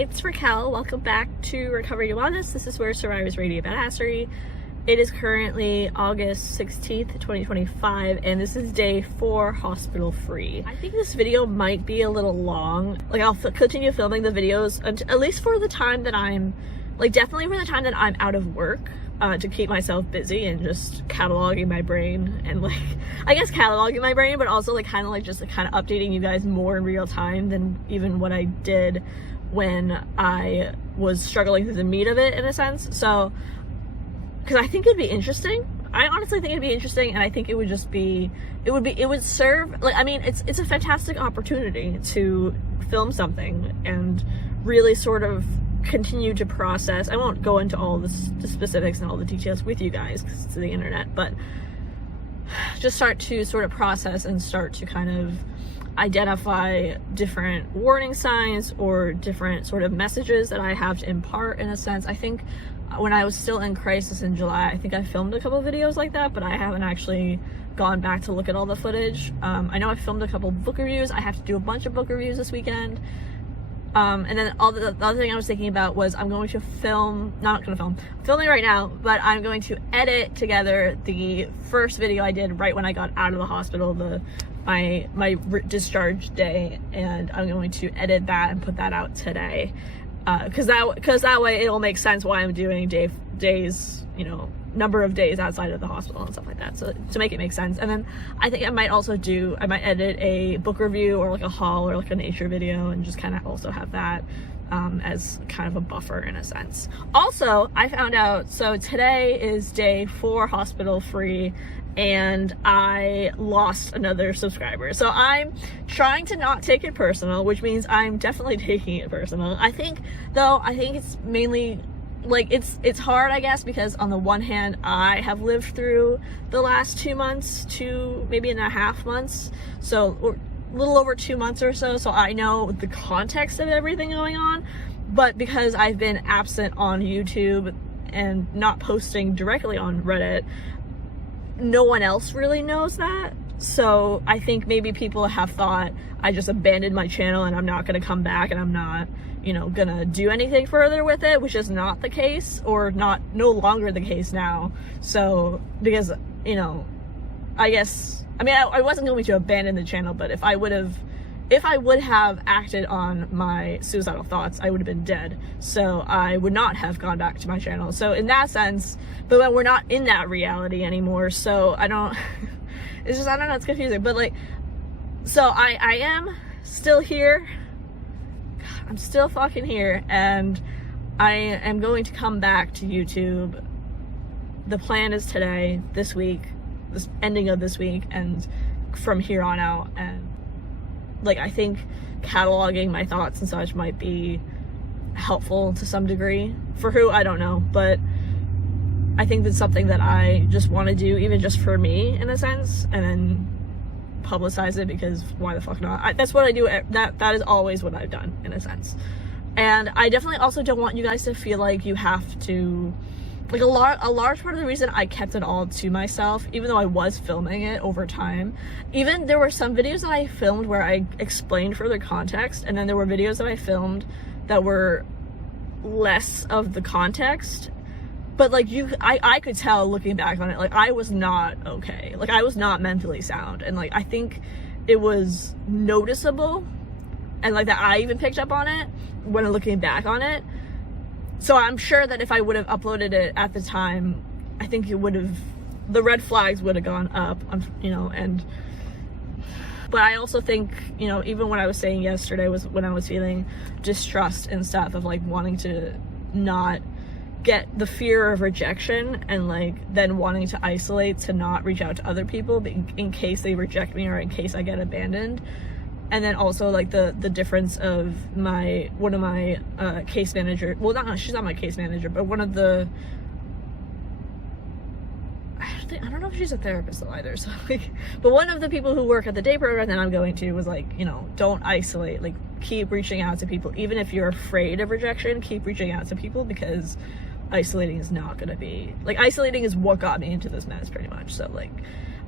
it's Raquel. Welcome back to Raqovery Wellness. This is where survivors radiate badassery. It is currently August 16th, 2025, and this is day 4 hospital free. I think this video might be a little long. Like, I'll continue filming the videos at least for the time that I'm, like, definitely for the time that I'm out of work, to keep myself busy and just cataloging my brain and, like, I guess cataloging my brain, but also like kind of updating you guys more in real time than even what I did when I was struggling through the meat of it, in a sense. So, because I think it'd be interesting. I honestly think it'd be interesting, and I think it would just be, it would serve, like, I mean, it's a fantastic opportunity to film something and really sort of continue to process. I won't go into all the specifics and all the details with you guys because it's the internet, but just start to sort of process and start to kind of identify different warning signs or different sort of messages that I have to impart, in a sense. I think when I was still in crisis in July, I think I filmed a couple videos like that, but I haven't actually gone back to look at all the footage. I know I filmed a couple book reviews. I have to do a bunch of book reviews this weekend. And then the other thing I was thinking about was I'm going to film, I'm filming right now, but I'm going to edit together the first video I did right when I got out of the hospital, my discharge day, and I'm going to edit that and put that out today. Because that way it'll make sense why I'm doing days, you know, number of days outside of the hospital and stuff like that, so to make it make sense. And then I think I might edit a book review or like a haul or like a nature video, and just kind of also have that as kind of a buffer, in a sense. Also, I found out, so today is day 4 hospital free, and I lost another subscriber. So I'm trying to not take it personal, which means I'm definitely taking it personal. I think it's mainly, like, it's hard, I guess, because on the one hand, I have lived through the last 2 months, maybe and a half months, so a little over 2 months or so, so I know the context of everything going on. But because I've been absent on YouTube and not posting directly on Reddit, no one else really knows that. So I think maybe people have thought I just abandoned my channel and I'm not going to come back and I'm not, you know, gonna do anything further with it, which is not the case, or no longer the case now. So, because, you know, I guess, I mean, I wasn't going to abandon the channel, but if I would have acted on my suicidal thoughts, I would have been dead. So I would not have gone back to my channel. So in that sense, but we're not in that reality anymore. So I don't, it's just, I don't know, it's confusing. But like, so I am still here. I'm still fucking here, and I am going to come back to YouTube. The plan is today, this week, this ending of this week, and from here on out. And like, I think cataloging my thoughts and such might be helpful to some degree. For who, I don't know, but I think that's something that I just want to do, even just for me, in a sense, and then publicize it, because why the fuck not? That's what I do. That is always what I've done, in a sense. And I definitely also don't want you guys to feel like you have to, like, a large part of the reason I kept it all to myself, even though I was filming it over time, even there were some videos that I filmed where I explained further context, and then there were videos that I filmed that were less of the context. But like, I could tell looking back on it, like, I was not okay. Like, I was not mentally sound. And like, I think it was noticeable, and like that I even picked up on it when looking back on it. So I'm sure that if I would have uploaded it at the time, I think it would have, the red flags would have gone up, you know. And but I also think, you know, even what I was saying yesterday was when I was feeling distrust and stuff, of like wanting to not get the fear of rejection, and like then wanting to isolate, to not reach out to other people in case they reject me or in case I get abandoned. And then also like the difference of one of my case manager, well, she's not my case manager, but one of the, I don't know if she's a therapist though either, so like, but one of the people who work at the day program that I'm going to was like, you know, don't isolate, like, keep reaching out to people. Even if you're afraid of rejection, keep reaching out to people, because isolating is not gonna be, like, isolating is what got me into this mess, pretty much. So like,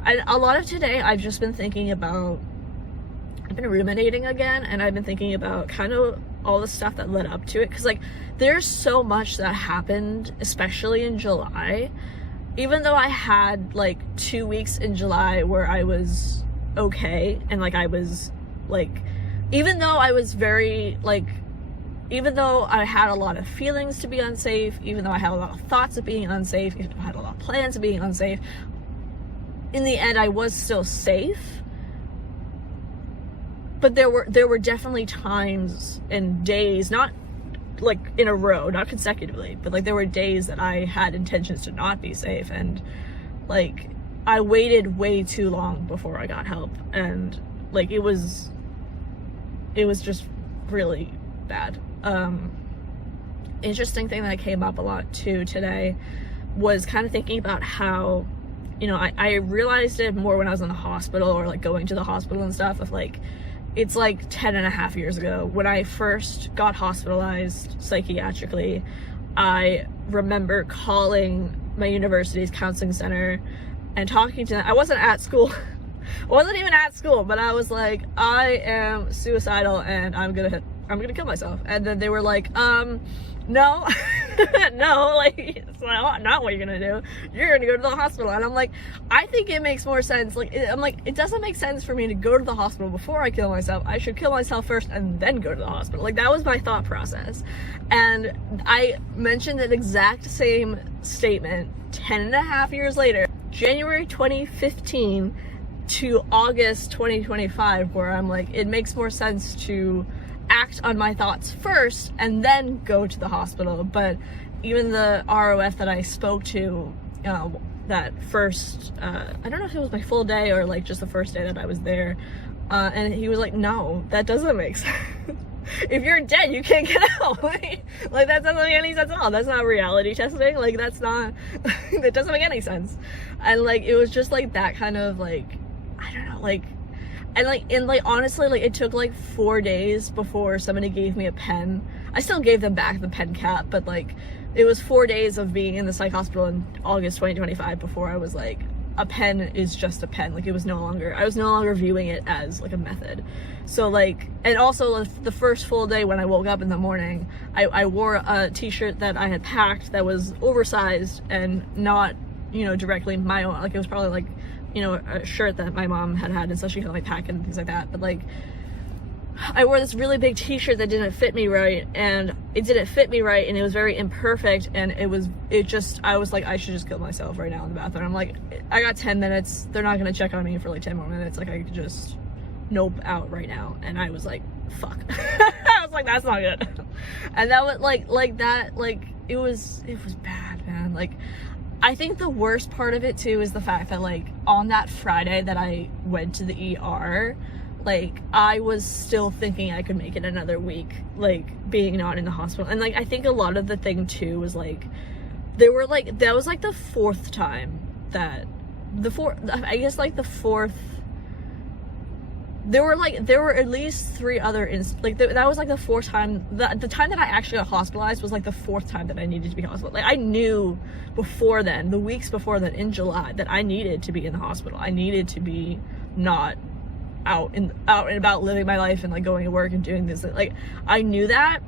a lot of today I've just been thinking about, I've been ruminating again, and I've been thinking about kind of all the stuff that led up to it, because like there's so much that happened, especially in July. Even though I had like 2 weeks in July where I was okay, and like I was like, even though I was very like, even though I had a lot of feelings to be unsafe, even though I had a lot of thoughts of being unsafe, even though I had a lot of plans of being unsafe, in the end I was still safe. But there were definitely times and days, not like in a row, not consecutively, but like there were days that I had intentions to not be safe, and like I waited way too long before I got help, and like it was just really bad. Interesting thing that came up a lot too today was kind of thinking about how, you know, I realized it more when I was in the hospital, or like going to the hospital and stuff, of like, it's like 10.5 years ago when I first got hospitalized psychiatrically. I remember calling my university's counseling center and talking to them. I wasn't at school. I wasn't even at school, but I was like, I am suicidal and I'm gonna kill myself. And then they were like, no, no, like, it's not what you're gonna do. You're gonna go to the hospital. And I'm like, I think it makes more sense. Like, I'm like, it doesn't make sense for me to go to the hospital before I kill myself. I should kill myself first and then go to the hospital. Like, that was my thought process. And I mentioned that exact same statement 10.5 years later, January 2015 to August 2025, where I'm like, it makes more sense to act on my thoughts first and then go to the hospital. But even the ROF that I spoke to that first, I don't know if it was my full day or like just the first day that I was there, and he was like, no, that doesn't make sense. If you're dead, you can't get out. Like, that doesn't make any sense at all. That's not reality testing. Like, that's not, that doesn't make any sense. And like, it was just like that kind of like, I don't know, like, and like honestly, like, it took like 4 days before somebody gave me a pen. I still gave them back the pen cap, but like, it was 4 days of being in the psych hospital in August 2025 before I was like, a pen is just a pen. Like, I was no longer viewing it as like a method. So like, and also the first full day when I woke up in the morning, I wore a t-shirt that I had packed that was oversized and not, you know, directly my own. Like, it was probably like, you know, a shirt that my mom had, and so she could like pack it and things like that. But like, I wore this really big t-shirt that didn't fit me right, and it didn't fit me right, and it was very imperfect, and I was like, I should just kill myself right now in the bathroom. I'm like, I got 10 minutes, they're not gonna check on me for like 10 more minutes, like, I could just nope out right now. And I was like, fuck. I was like, that's not good. And that was like that, like, it was bad, man. Like, I think the worst part of it too is the fact that like on that Friday that I went to the ER, like, I was still thinking I could make it another week, like, being not in the hospital. And like, I think a lot of the thing too was like, that was like the fourth time that, there were at least 3 other that was like the fourth time. The time that I actually got hospitalized was like the fourth time that I needed to be hospitalized. Like, I knew before then, the weeks before then in July, that I needed to be in the hospital. I needed to be not out and about living my life and like going to work and doing this. Like, I knew that,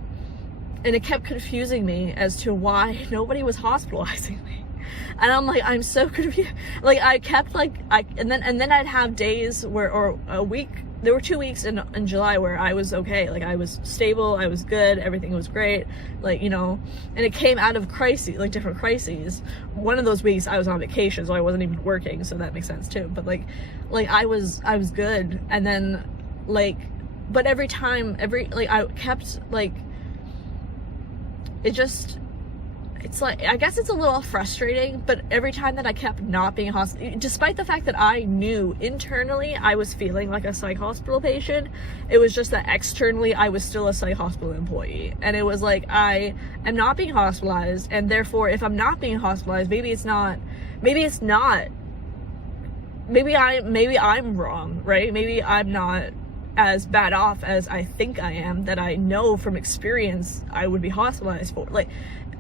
and it kept confusing me as to why nobody was hospitalizing me. And I'm like, I'm so confused. Like, I kept like, and then I'd have days where, or a week, there were 2 weeks in July where I was okay. Like, I was stable, I was good, everything was great, like, you know. And it came out of crises, like different crises. One of those weeks I was on vacation, so I wasn't even working, so that makes sense too. But like I was good. And then like, but every time, I kept like, it's like, I guess it's a little frustrating, but every time that I kept not being hospital, despite the fact that I knew internally I was feeling like a psych hospital patient, it was just that externally I was still a psych hospital employee. And it was like, I am not being hospitalized, and therefore if I'm not being hospitalized, maybe I'm wrong, right? Maybe I'm not as bad off as I think I am, that I know from experience I would be hospitalized for. Like,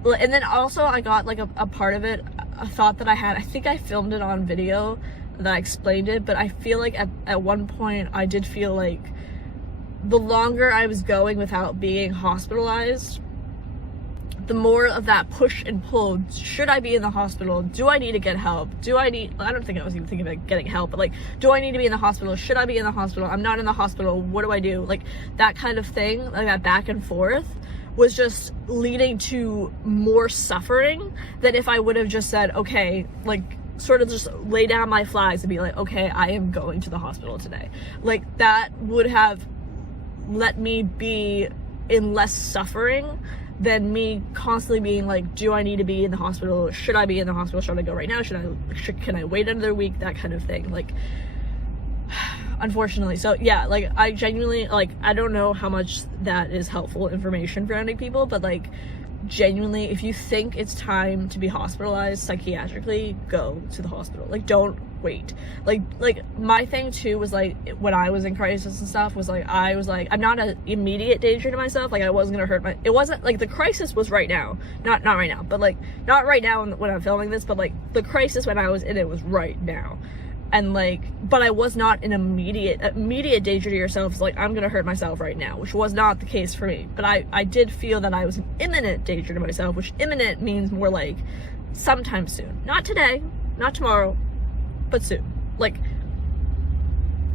and then also I got like a part of it, a thought that I had, I think I filmed it on video that I explained it, but I feel like at one point I did feel like the longer I was going without being hospitalized, the more of that push and pull. Should I be in the hospital? Do I need to get help? I don't think I was even thinking about getting help, but like, do I need to be in the hospital? Should I be in the hospital? I'm not in the hospital. What do I do? Like, that kind of thing, like that back and forth was just leading to more suffering than if I would have just said, okay, like, sort of just lay down my flags and be like, okay, I am going to the hospital today. Like, that would have let me be in less suffering than me constantly being like, do I need to be in the hospital? Should I be in the hospital? Should I go right now? Can I wait another week? That kind of thing. Like, unfortunately. So yeah, like, I genuinely, like, I don't know how much that is helpful information for any people, but like, genuinely, if you think it's time to be hospitalized psychiatrically, go to the hospital. Like, don't wait. Like my thing too was like, when I was in crisis and stuff, was like, I was like, I'm not an immediate danger to myself. Like, I wasn't gonna hurt it wasn't like, the crisis was right now, not right now, but like, not right now when I'm filming this, but like, the crisis when I was in it was right now. And like, but I was not an immediate danger to yourself. It's like, I'm gonna hurt myself right now, which was not the case for me. But I did feel that I was an imminent danger to myself, which imminent means more like sometime soon. Not today, not tomorrow, but soon. Like,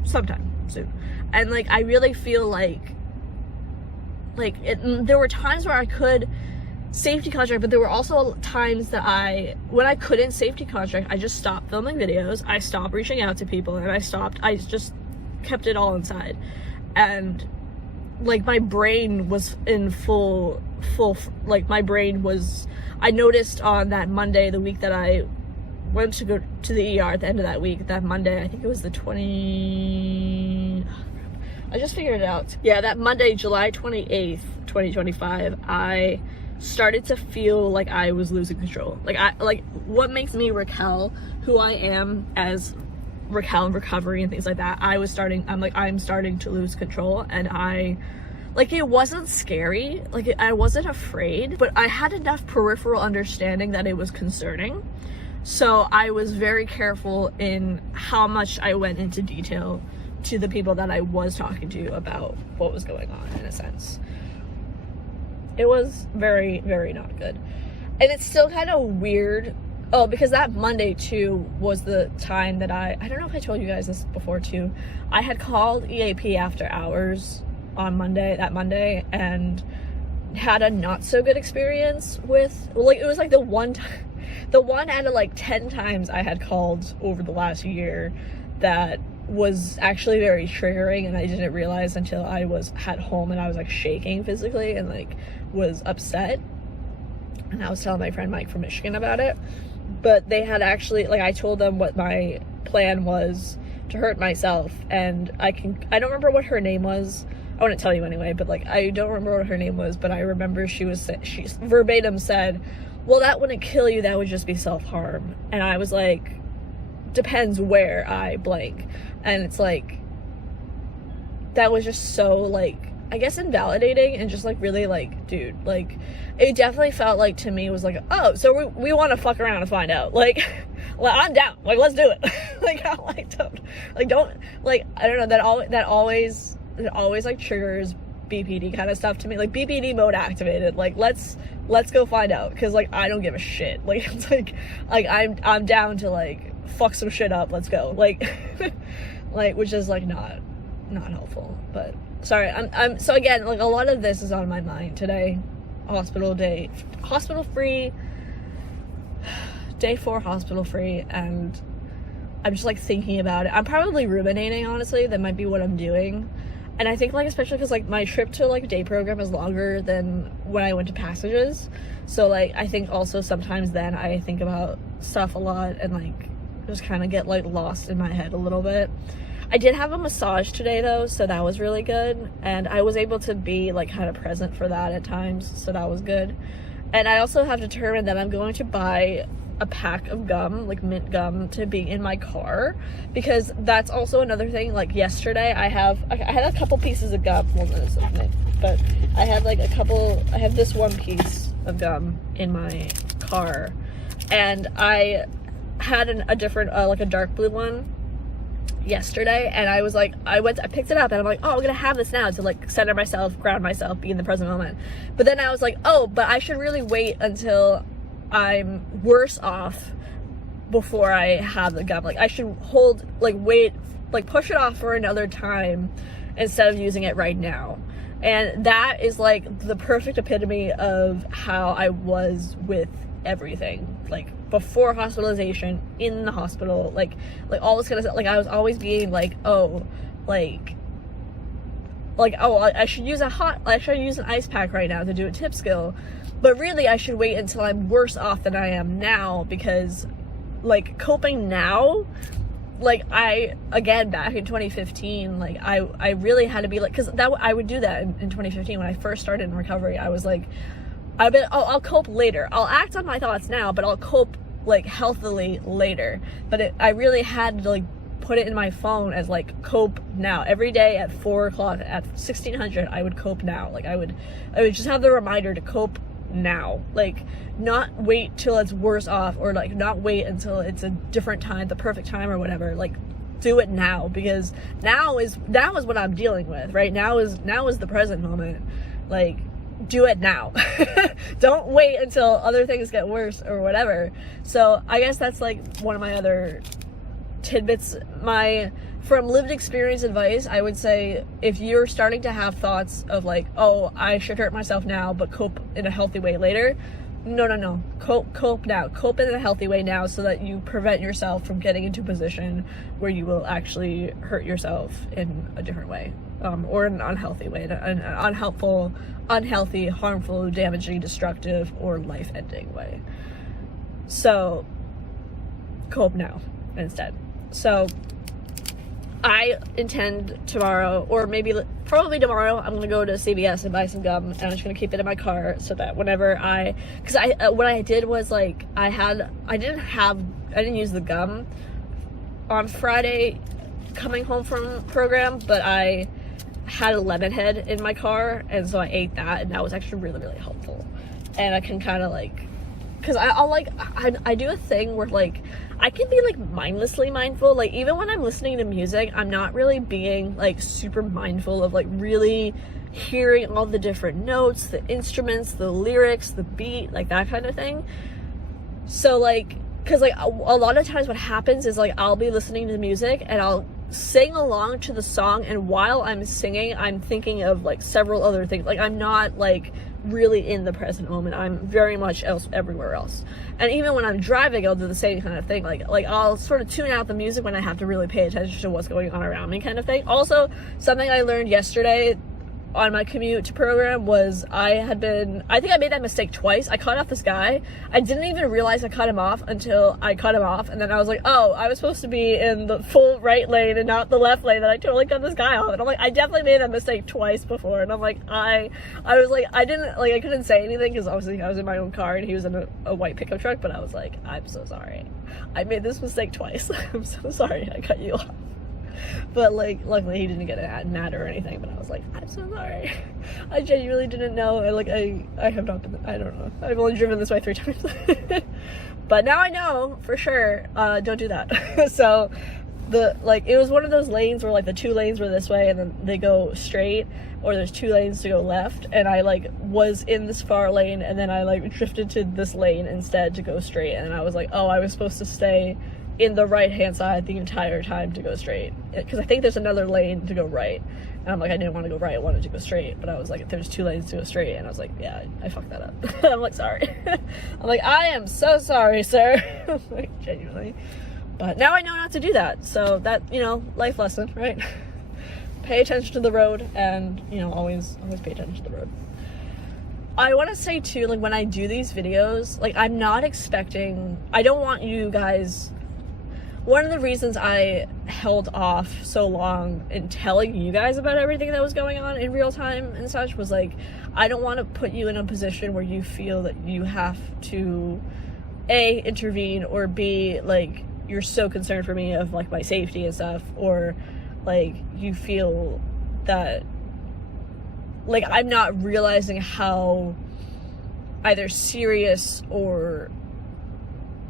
sometime soon. And like, I really feel like there were times where I could safety contract, but there were also times that when I couldn't safety contract, I just stopped filming videos, I stopped reaching out to people, and I just kept it all inside. And like, my brain was in full like, my brain was, I noticed on that Monday, the week that I went to go to the ER at the end of that week, that Monday, I think it was the I just figured it out. Yeah, that Monday, July 28th, 2025, I started to feel like I was losing control. Like, what makes me Raquel, who I am as Raquel in recovery and things like that, I'm starting to lose control. And it wasn't scary, like, I wasn't afraid, but I had enough peripheral understanding that it was concerning. So I was very careful in how much I went into detail to the people that I was talking to about what was going on, in a sense. It was very, very not good. And it's still kind of weird. Oh, because that Monday too was the time that I don't know if I told you guys this before too. I had called EAP after hours on that Monday, and had a not so good experience with, well, like, it was like the one out of like 10 times I had called over the last year that was actually very triggering, and I didn't realize until I was at home and I was like shaking physically and like was upset. And I was telling my friend Mike from Michigan about it, but they had actually, like, I told them what my plan was to hurt myself, and I don't remember what her name was. I wouldn't tell you anyway, but like, I don't remember what her name was, but I remember she verbatim said, well, that wouldn't kill you, that would just be self-harm. And I was like, depends where I blank. And it's like, that was just so, like, I guess invalidating, and just like, really, like, dude, like, it definitely felt like, to me, was like, oh, so we want to fuck around and find out, like, well, I'm down, like, let's do it. Like, I don't, I don't know, that always like triggers BPD kind of stuff to me, like, BPD mode activated, like, let's go find out, because like, I don't give a shit, like, it's like I'm down to like fuck some shit up, let's go, like, like, which is like not helpful. But sorry, I'm so, again, like, a lot of this is on my mind today. Hospital free, day 4 hospital free, and I'm just like thinking about it. I'm probably ruminating, honestly. That might be what I'm doing. And I think, like, especially because like my trip to like day program is longer than when I went to passages, so like, I think also sometimes then I think about stuff a lot and like just kind of get like lost in my head a little bit. I did have a massage today though, so that was really good, and I was able to be like kind of present for that at times, so that was good. And I also have determined that I'm going to buy a pack of gum, like mint gum, to be in my car, because that's also another thing. Like, yesterday I had a couple pieces of gum, well, no, mint, but I have this one piece of gum in my car, and I had a different like a dark blue one yesterday, and I was like, I picked it up and I'm like, oh, I'm gonna have this now to like center myself, ground myself, be in the present moment. But then I was like, oh, but I should really wait until I'm worse off before I have the gum. Like I should wait, like push it off for another time instead of using it right now. And that is like the perfect epitome of how I was with everything, like before hospitalization, in the hospital, like all this kind of stuff. Like I was always being like, oh, I should use an ice pack right now to do a tip skill, but really I should wait until I'm worse off than I am now, because like coping now, like again back in 2015, like I really had to be like, because I would do that in 2015 when I first started in recovery. I was like, I'll cope later. I'll act on my thoughts now, but I'll cope like healthily later. But I really had to like put it in my phone as like cope now. Every day at 4 o'clock at 1600 I would cope now. Like I would just have the reminder to cope now, like not wait till it's worse off, or like not wait until it's a different time, the perfect time or whatever. Like do it now, because now is what I'm dealing with, right? Now is the present moment. Like do it now. Don't wait until other things get worse or whatever. So I guess that's like one of my other tidbits. From lived experience advice, I would say, if you're starting to have thoughts of like, oh, I should hurt myself now but cope in a healthy way later, no, cope now, cope in a healthy way now, so that you prevent yourself from getting into a position where you will actually hurt yourself in a different way, or in an unhealthy way, an unhealthy, harmful, damaging, destructive, or life-ending way. So cope now instead. So I intend tomorrow, or probably tomorrow, I'm gonna go to CVS and buy some gum, and I'm just gonna keep it in my car so that whenever what I did was like, I didn't use the gum on Friday coming home from program, but I had a lemon head in my car, and so I ate that, and that was actually really, really helpful. And I can kind of like, because I do a thing where like I can be like mindlessly mindful. Like even when I'm listening to music, I'm not really being like super mindful of like really hearing all the different notes, the instruments, the lyrics, the beat, like that kind of thing. So like, because like a lot of times what happens is like I'll be listening to the music and I'll sing along to the song, and while I'm singing I'm thinking of like several other things. Like I'm not like really in the present moment. I'm very much everywhere else. And even when I'm driving, I'll do the same kind of thing. Like I'll sort of tune out the music when I have to really pay attention to what's going on around me, kind of thing. Also, something I learned yesterday on my commute to program was I think I made that mistake twice. I cut off this guy. I didn't even realize I cut him off until I cut him off, and then I was like, oh, I was supposed to be in the full right lane and not the left lane, and I totally cut this guy off. And I'm like, I definitely made that mistake twice before. And I'm like, I was like, I couldn't say anything because obviously I was in my own car and he was in a white pickup truck, but I was like, I'm so sorry. I made this mistake twice. I'm so sorry I cut you off. But like luckily he didn't get mad or anything, but I was like, I'm so sorry. I genuinely didn't know. I have not been, I don't know, I've only driven this way 3 times. But now I know for sure, don't do that. So it was one of those lanes where like the 2 lanes were this way and then they go straight, or there's 2 lanes to go left, and I like was in this far lane and then I like drifted to this lane instead to go straight, and I was like, oh, I was supposed to stay in the right hand side the entire time to go straight, because I think there's another lane to go right, and I'm like, I didn't want to go right, I wanted to go straight, but I was like, there's 2 lanes to go straight, and I was like, yeah, I fucked that up. I'm like, sorry. I'm like, I am so sorry, sir. Like genuinely. But now I know not to do that, so that, life lesson, right? Pay attention to the road, and always pay attention to the road. I want to say too, like when I do these videos, like I don't want you guys. One of the reasons I held off so long in telling you guys about everything that was going on in real time and such was like, I don't want to put you in a position where you feel that you have to A, intervene, or B, like you're so concerned for me of like my safety and stuff, or like you feel that like I'm not realizing how either serious or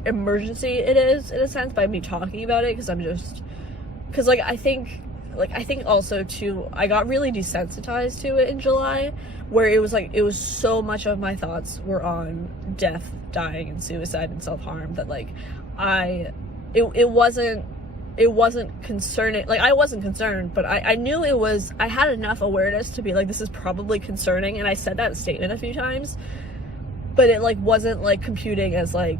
emergency it is in a sense by me talking about it, because I'm just because like I think also too, I got really desensitized to it in July, where it was so much of my thoughts were on death, dying, and suicide and self-harm that like it wasn't concerning. Like, I wasn't concerned, but I knew I had enough awareness to be like, this is probably concerning, and I said that statement a few times, but it like wasn't like computing as like,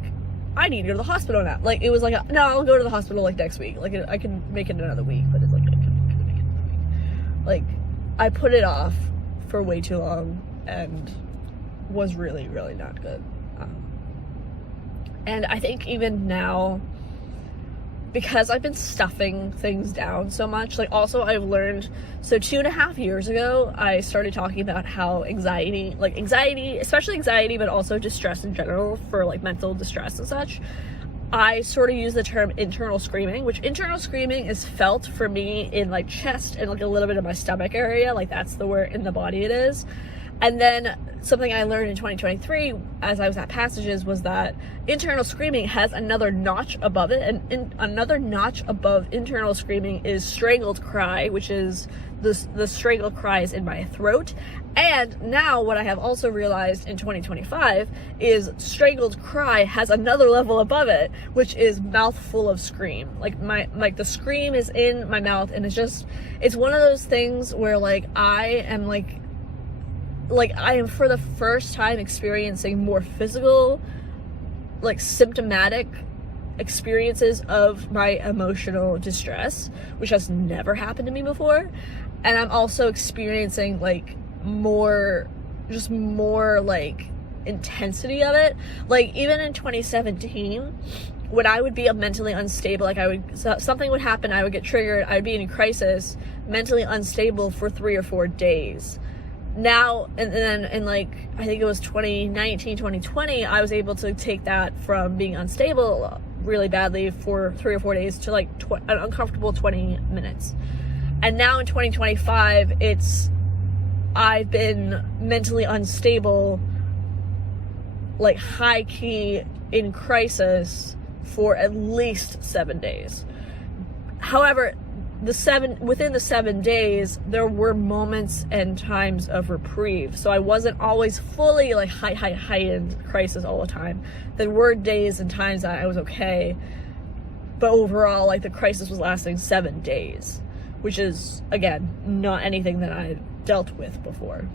I need to go to the hospital now. Like, it was like, no, I'll go to the hospital like next week. Like, I can make it another week, but it's like, I can make it another week. Like, I put it off for way too long and was really, really not good. And I think even now, because I've been stuffing things down so much, like, also I've learned, so 2.5 years ago, I started talking about how anxiety, especially anxiety, but also distress in general, for like mental distress and such, I sort of use the term internal screaming, which internal screaming is felt for me in like chest and like a little bit of my stomach area, like that's the where in the body it is. And then something I learned in 2023 as I was at Passages was that internal screaming has another notch above it, and another notch above internal screaming is strangled cry, which is the strangled cry is in my throat. And now what I have also realized in 2025 is strangled cry has another level above it, which is mouthful of scream. Like the scream is in my mouth, and it's one of those things where like I am I am for the first time experiencing more physical, like symptomatic experiences of my emotional distress, which has never happened to me before. And I'm also experiencing like more like intensity of it. Like, even in 2017, when I would be mentally unstable, like something would happen, I would get triggered, I would be in a crisis, mentally unstable for 3 or 4 days. Now, and then in like, I think it was 2019, 2020, I was able to take that from being unstable really badly for 3 or 4 days to like an uncomfortable 20 minutes. And now in 2025, I've been mentally unstable, like high key in crisis for at least 7 days. However, within the 7 days, there were moments and times of reprieve. So I wasn't always fully like heightened crisis all the time. There were days and times that I was okay, but overall, like, the crisis was lasting 7 days, which is, again, not anything that I dealt with before.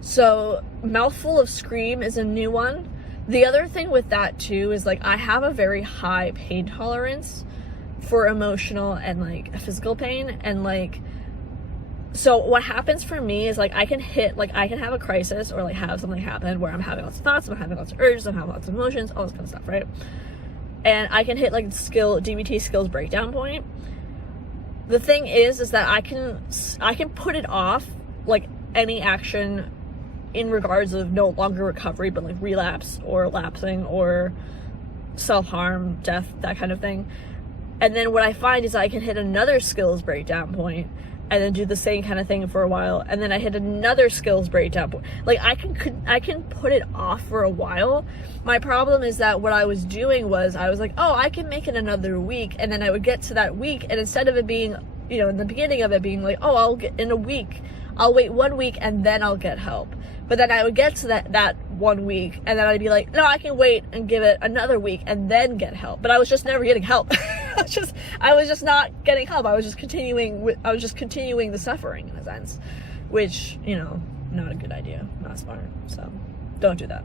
So mouthful of scream is a new one. The other thing with that too is like, I have a very high pain tolerance for emotional and like physical pain, and like, so what happens for me is like, I can have a crisis or like have something happen where I'm having lots of thoughts, I'm having lots of urges, I'm having lots of emotions, all this kind of stuff, right? And I can hit like DBT skills breakdown point. The thing is that I can put it off, like any action in regards of no longer recovery, but like relapse or lapsing or self-harm, death, that kind of thing. And then what I find is I can hit another skills breakdown point and then do the same kind of thing for a while, and then I hit another skills breakdown point. Like, I can put it off for a while. My problem is that what I was doing was I was like, oh, I can make it another week, and then I would get to that week, and instead of it being, you know, in the beginning of it being like, oh, I'll wait 1 week and then I'll get help. But then I would get to that 1 week, and then I'd be like, no, I can wait and give it another week and then get help. But I was just never getting help. I was just not getting help. I was just continuing the suffering in a sense, which, you know, not a good idea, not smart. So don't do that.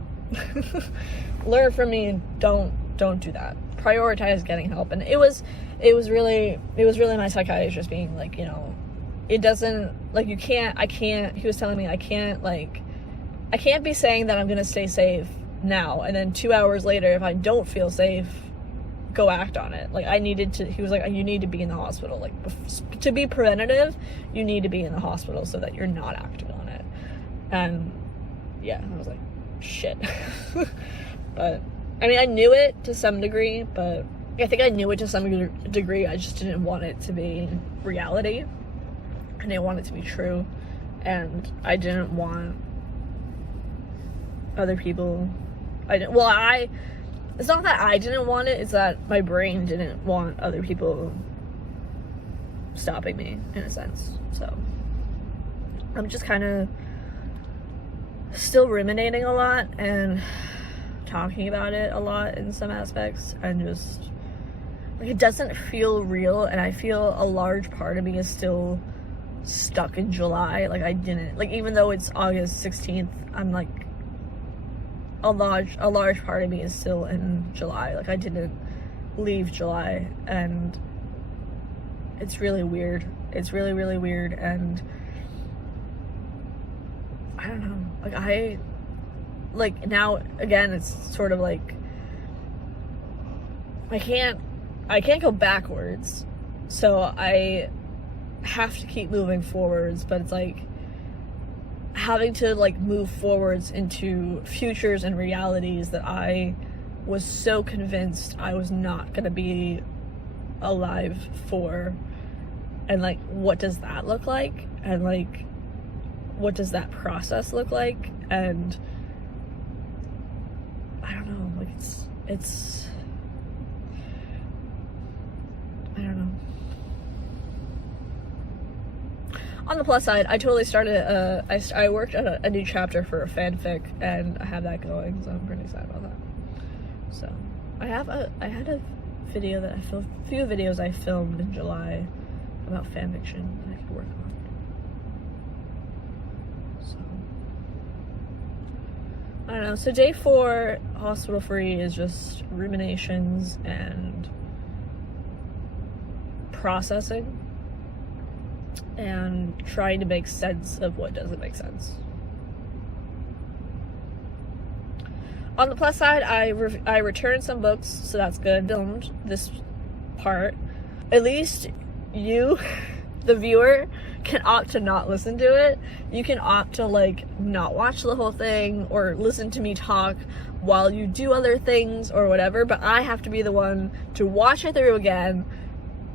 Learn from me and don't do that. Prioritize getting help. And it was really my psychiatrist being like, you know, it doesn't, like, he was telling me I can't be saying that I'm gonna stay safe now, and then 2 hours later, if I don't feel safe, go act on it. Like, he was like, you need to be in the hospital. Like, to be preventative, you need to be in the hospital so that you're not acting on it. And yeah, I was like, shit. But I mean, I knew it to some degree, but I think I knew it to some degree. I just didn't want it to be reality. I didn't want it to be true, and I didn't want other people. It's not that I didn't want it, it's that my brain didn't want other people stopping me in a sense. So I'm just kind of still ruminating a lot and talking about it a lot in some aspects, and just like it doesn't feel real, and I feel a large part of me is still stuck in July. Like I didn't, like, even though it's August 16th, I'm like a large part of me is still in July. Like I didn't leave July, and it's really weird. It's really, really weird. And I don't know, like I, like now again, it's sort of like I can't go backwards, so I have to keep moving forwards, but it's like having to like move forwards into futures and realities that I was so convinced I was not gonna be alive for. And like, what does that look like? And like, what does that process look like? And I don't know, like it's I don't know. On the plus side, I totally started I worked on a new chapter for a fanfic, and I have that going, so I'm pretty excited about that. So I had a video that a few videos I filmed in July about fanfiction that I could work on. So I don't know. So day 4, hospital free, is just ruminations and processing and trying to make sense of what doesn't make sense. On the plus side, I returned some books, so that's good. Filmed this part. At least you, the viewer, can opt to not listen to it. You can opt to like not watch the whole thing or listen to me talk while you do other things or whatever, but I have to be the one to watch it through again,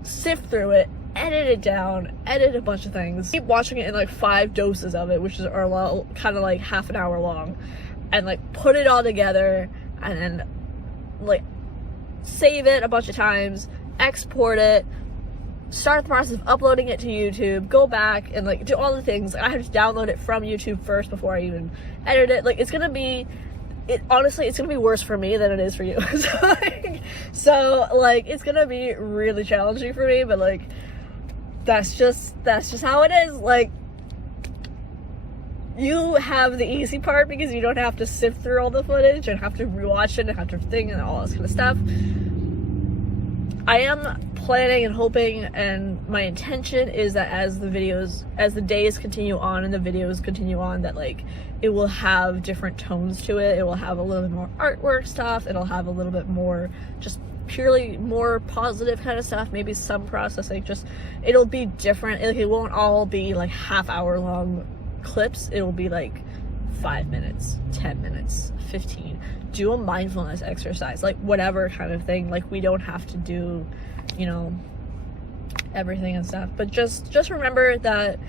sift through it, edit it down, edit a bunch of things, keep watching it in like 5 doses of it, which are kind of like half an hour long, and like put it all together, and then like save it a bunch of times, export it, start the process of uploading it to YouTube, go back and like do all the things. I have to download it from YouTube first before I even edit it. Like honestly, it's gonna be worse for me than it is for you. so like it's gonna be really challenging for me, but like that's just how it is. Like, you have the easy part because you don't have to sift through all the footage and have to rewatch it and have to think and all this kind of stuff. I am planning and hoping, and my intention is that as the days continue on and the videos continue on, that like it will have different tones to it. It will have a little bit more artwork stuff. It'll have a little bit more just purely more positive kind of stuff, maybe some processing. Just it'll be different. Like, it won't all be like half-hour long clips. It'll be like 5 minutes, 10 minutes, 15. Do a mindfulness exercise, like whatever kind of thing. Like, we don't have to do, you know, everything and stuff, but just remember that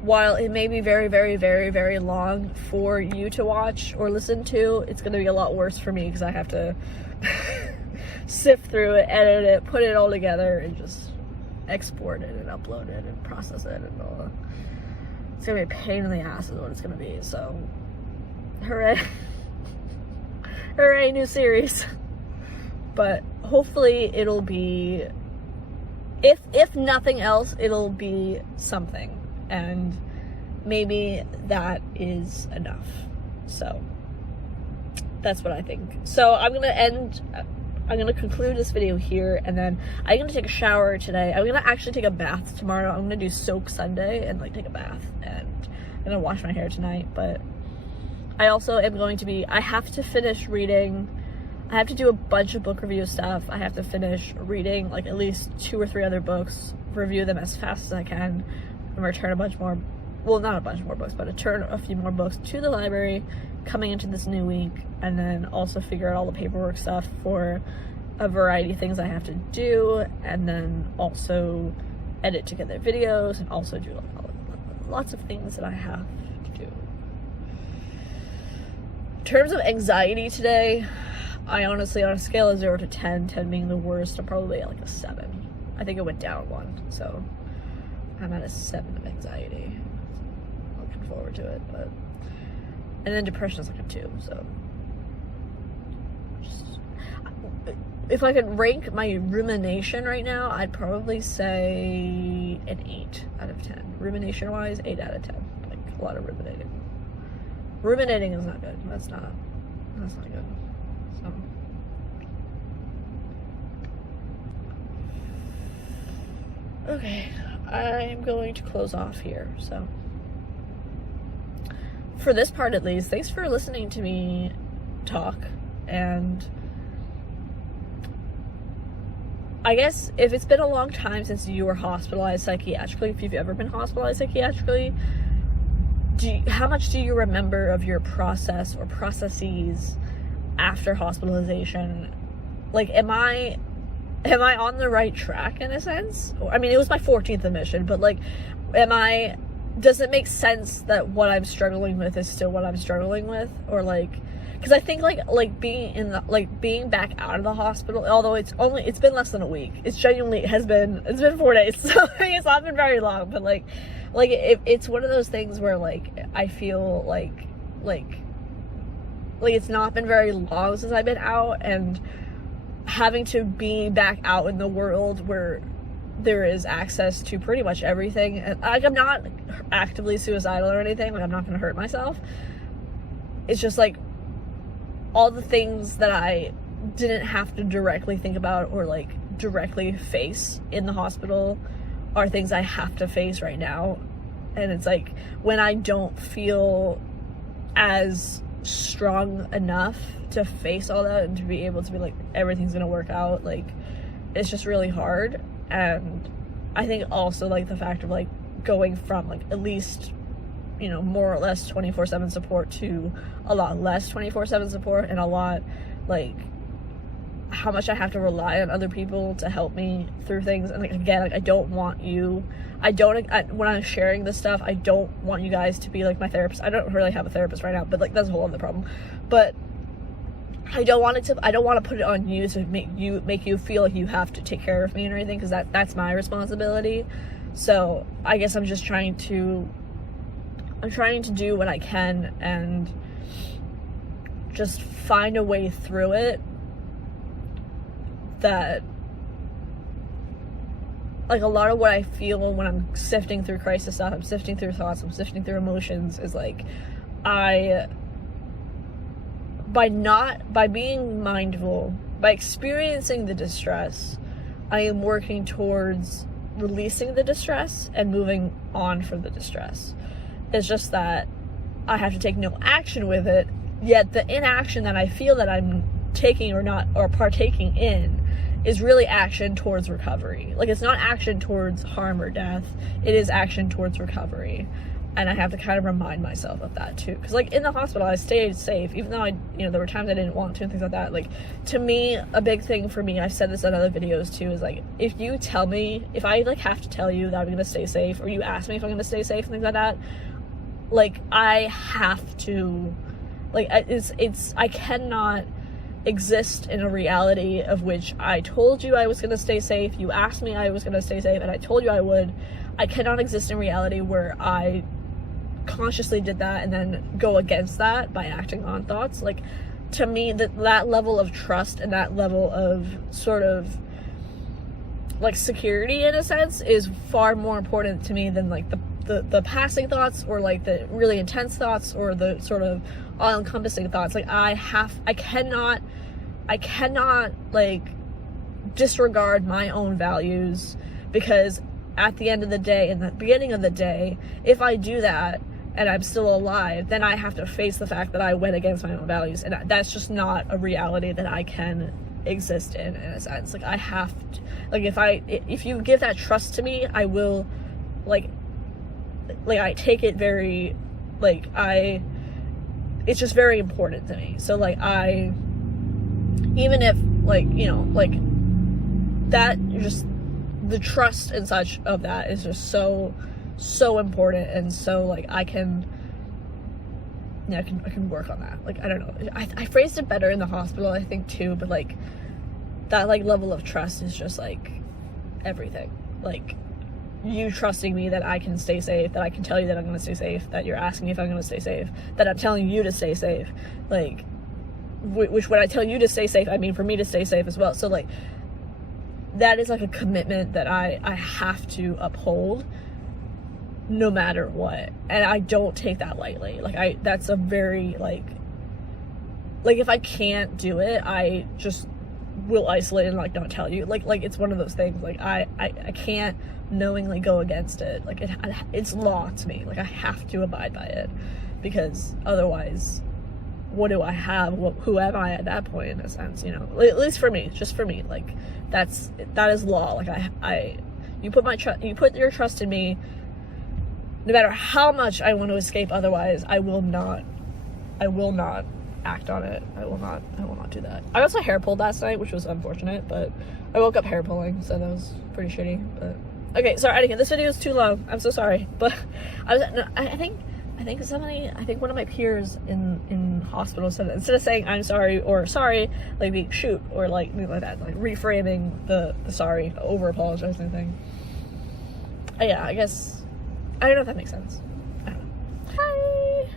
while it may be very, very, very, very long for you to watch or listen to, it's going to be a lot worse for me because I have to sift through it, edit it, put it all together, and just export it and upload it and process it and all that. It's gonna be a pain in the ass is what it's gonna be. So hooray. Hooray, new series. But hopefully it'll be, if nothing else, it'll be something, and maybe that is enough. So that's what I think. So I'm gonna conclude this video here, and then I'm gonna take a shower today. I'm gonna actually take a bath tomorrow. I'm gonna do soak Sunday and like take a bath, and I'm gonna wash my hair tonight. But I also am going to be, I have to finish reading. I have to do a bunch of book review stuff. I have to finish reading like at least 2 or 3 other books, review them as fast as I can, and return a bunch more, well, not a bunch more books, but return a few more books to the library coming into this new week, and then also figure out all the paperwork stuff for a variety of things I have to do, and then also edit together videos, and also do lots of things that I have to do. In terms of anxiety today, I honestly, on a scale of 0 to 10, 10 being the worst, I'm probably at like a 7. I think it went down 1, so I'm at a 7 of anxiety. Looking forward to it, but and then depression is like a 2, so if I could rank my rumination right now, I'd probably say an 8 out of 10. Rumination wise, 8 out of 10. Like a lot of ruminating. Ruminating is not good. That's not good. So okay, I'm going to close off here. So for this part at least, thanks for listening to me talk. And I guess if it's been a long time since you were hospitalized psychiatrically, if you've ever been hospitalized psychiatrically, how much do you remember of your process or processes after hospitalization? Like, am I on the right track in a sense? I mean, it was my 14th admission, but like, does it make sense that what I'm struggling with is still what I'm struggling with? Or like, because I think like being back out of the hospital, although it's been less than a week, it's been 4 days, so it's not been very long, but like it's one of those things where like I feel like it's not been very long since I've been out, and having to be back out in the world where there is access to pretty much everything, and like I'm not actively suicidal or anything, like I'm not gonna hurt myself, it's just like all the things that I didn't have to directly think about or like directly face in the hospital are things I have to face right now. And it's like when I don't feel as strong enough to face all that and to be able to be like, everything's gonna work out, like it's just really hard. And I think also like the fact of like going from like at least, you know, more or less 24/7 support to a lot less 24/7 support, and a lot like how much I have to rely on other people to help me through things. And like, again, like when I'm sharing this stuff, I don't want you guys to be like my therapist. I don't really have a therapist right now, but like that's a whole other problem. But I don't want to put it on you to make you feel like you have to take care of me or anything, because that's my responsibility. So I guess I'm trying to do what I can and just find a way through it that, like, a lot of what I feel when I'm sifting through crisis stuff, I'm sifting through thoughts, I'm sifting through emotions, is like by being mindful, by experiencing the distress, I am working towards releasing the distress and moving on from the distress. It's just that I have to take no action with it, yet the inaction that I feel that I'm taking or partaking in is really action towards recovery. Like, it's not action towards harm or death, it is action towards recovery. And I have to kind of remind myself of that too, because like in the hospital I stayed safe, even though there were times I didn't want to and things like that. Like, to me, a big thing for me, I've said this in other videos too, is like, if I like have to tell you that I'm gonna stay safe, or you ask me if I'm gonna stay safe and things like that, like I have to, like, I cannot exist in a reality of which I told you I was gonna stay safe, you asked me I was gonna stay safe, and I told you I would. I cannot exist in reality where I consciously did that and then go against that by acting on thoughts. Like, to me, that level of trust and that level of sort of like security in a sense is far more important to me than like the passing thoughts, or like the really intense thoughts, or the sort of all-encompassing thoughts. Like, I cannot like disregard my own values, because at the end of the day, in the beginning of the day, if I do that and I'm still alive, then I have to face the fact that I went against my own values, and that's just not a reality that I can exist in a sense. Like, I have to, like, if you give that trust to me, I will, like I take it very, like, it's just very important to me. So like, even if like, like that, just the trust and such of that is just so important. And so like I can work on that. Like, I don't know, I phrased it better in the hospital, I think, too, but like that like level of trust is just like everything. Like, you trusting me that I can stay safe, that I can tell you that I'm gonna stay safe, that you're asking me if I'm gonna stay safe, that I'm telling you to stay safe. Like, which when I tell you to stay safe, I mean for me to stay safe as well. So like, that is like a commitment that I have to uphold no matter what. And I don't take that lightly. Like, that's a very, like if I can't do it, I just will isolate and like not tell you. Like it's one of those things. Like I can't knowingly go against it. Like it's law to me. Like I have to abide by it, because otherwise, what do I have? Who am I at that point, in a sense? You know, at least for me, just for me. Like that is law. Like you put your trust in me. No matter how much I want to escape, otherwise, I will not act on it. I will not do that. I also hair pulled last night, which was unfortunate, but I woke up hair pulling, so that was pretty shitty. But okay, sorry, anyway, this video is too long. I'm so sorry. But I think one of my peers in hospital said that instead of saying I'm sorry or sorry, like the shoot or like things like that, like reframing the sorry, over apologizing thing. Yeah, I guess I don't know if that makes sense. I don't know. Hi.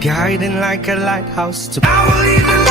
Guiding like a lighthouse to I will leave